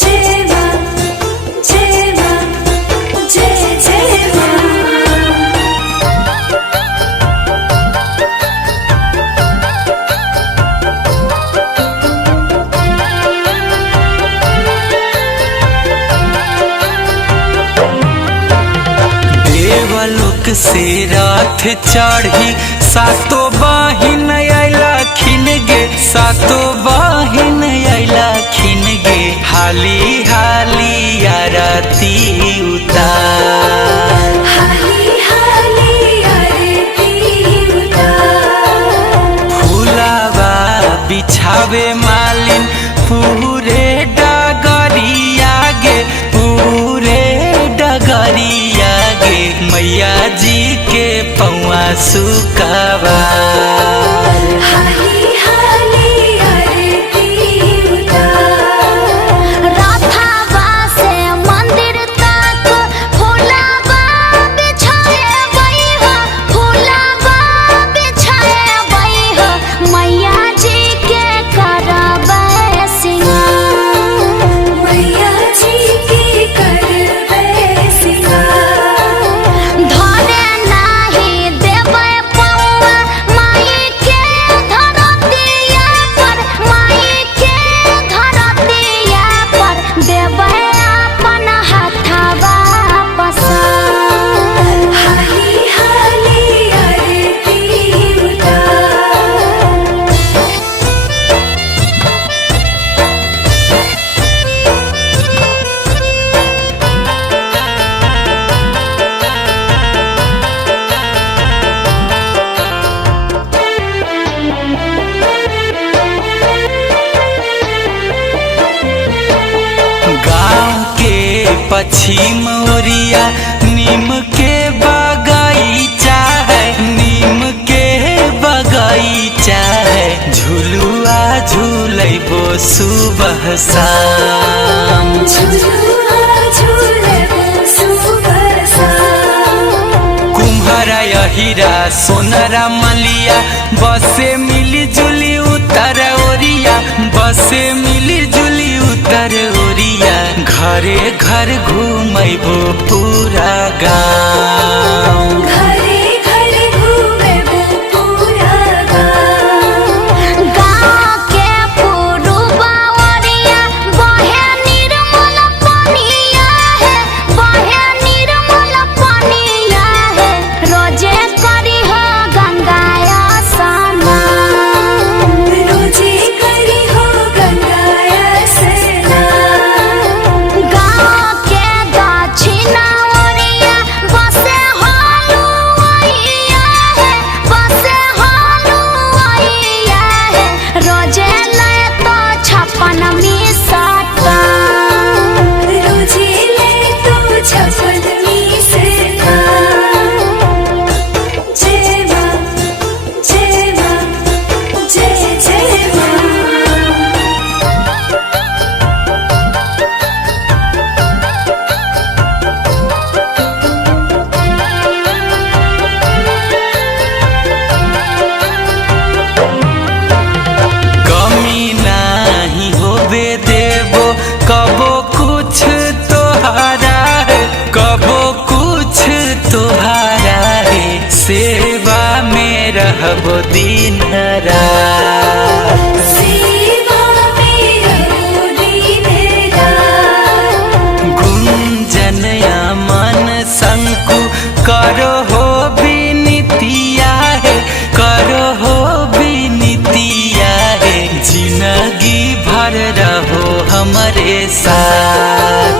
जय मां जय मां जय जय मां। देवलोक से रथ चढ़ी सातो बहिन अइला खिन गे, सातो बहिन अइला खिन गे, हाली हाली आरती उतार, हाली हाली आरती उतार। फूलावा बिछावे मालिन पूरे डगरिया गे, पूरे डगरिया गे, मैया जी के पौआ सुकावा, हाली हाली आरती उतार। राधावा से मंदिर तक फूलावा बिछाए बैहा, फूलावा बिछाए बैहा, मैया जी के करबै सिंगार, मैया जी की करबै सिंगार। धरे नाही देबै पौआ माई के धरतिया पर, माई के धरतिया पर, देबै अपन हाथवा पसार, हाली हाली आरती उतार। गाँव के पश्चिम ओरिया नीम के बगीचा है, नीम के बगीचा है, झुलुआ झूलैबो सुबह शाम, झुलुआ झुलबो सुबह शाम। कुम्हारा हीरा सोनरा मलिया बसे मिली जुली उतर ओरिया, बसे मिली जुली उतर ओरिया, घरे घर घूमैबो पूरा गाँव, घरे घरे घूमेबो पूरा गाँव। गाँव के पुरुबा ओरिया बहे निर्मल पनिया है, बहे निर्मल पनिया है, रोजे करी हो गंगाया स्नान, रोजे करी हो गंगाया स्नान। गाँव के दक्षिणा ओरिया बसे हलुआइया है, बसे हलुआइया है, रोजे ले तो 56 मिसटा, रोजे ले तो 56 मिसटा। जय मां जय मां जय जय मां। कमी नाही होवे देबो कबो कुछ तोहारा है, कबो कुछ तोहारा है, सेवा में रहबो दिन रात, सेवा में रहो दिन रात। गुंजनया मन शंकु करो हो विनितिया है, करो हो विनितिया है, जिंदगी भर रहो हमारे साथ,